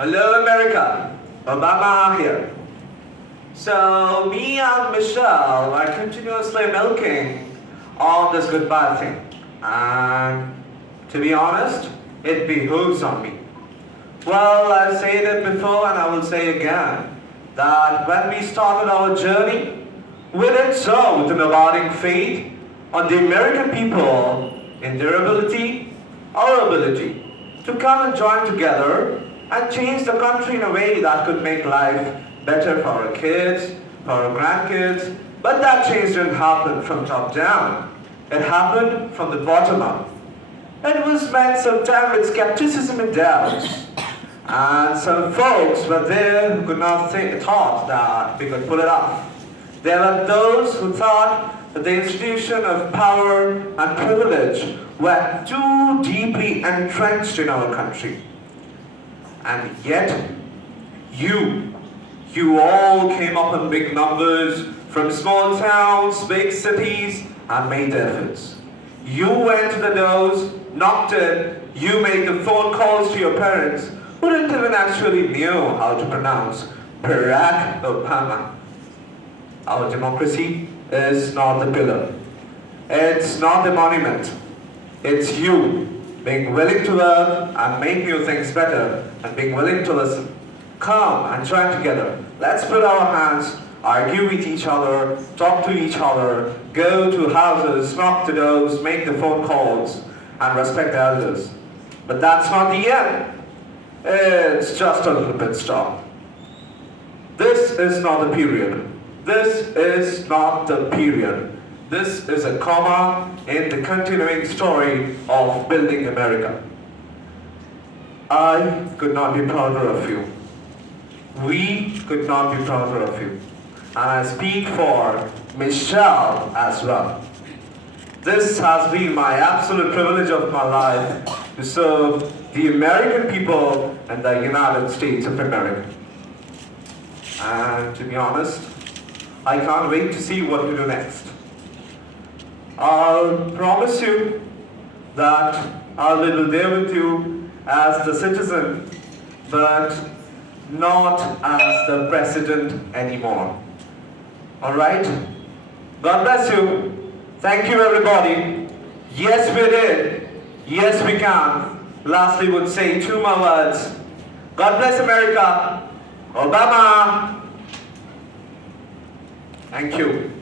Hello America, Obama here. So me and Michelle are continuously milking on this goodbye thing. And to be honest, it behooves on me. Well, I've said it before and I will say again, that when we started our journey, we did so with an abiding faith on the American people in their ability, our ability, to come and join together and change the country in a way that could make life better for our kids, for our grandkids. But that change didn't happen from top down. It happened from the bottom up. It was met sometimes with skepticism and doubts. And some folks were there who could not thought that we could pull it off. There were those who thought that the institution of power and privilege were too deeply entrenched in our country. And yet, you all came up in big numbers from small towns, big cities, and made efforts. You went to the doors, knocked in, you made the phone calls to your parents, who didn't even actually know how to pronounce Barack Obama. Our democracy is not the pillar. It's not the monument. It's you being willing to learn and make new things better and being willing to listen. Come and join together. Let's put our hands, argue with each other, talk to each other, go to houses, knock the doors, make the phone calls, and respect the elders. But that's not the end. It's just a little bit stop. This is not the period. This is not the period. This is a comma in the continuing story of building America. I could not be prouder of you. We could not be prouder of you. And I speak for Michelle as well. This has been my absolute privilege of my life to serve the American people and the United States of America. And to be honest, I can't wait to see what we do next. I'll promise you that I will be there with you as the citizen, but not as the president anymore. Alright? God bless you. Thank you everybody. Yes we did. Yes we can. Lastly would say two more words. God bless America. Obama. Thank you.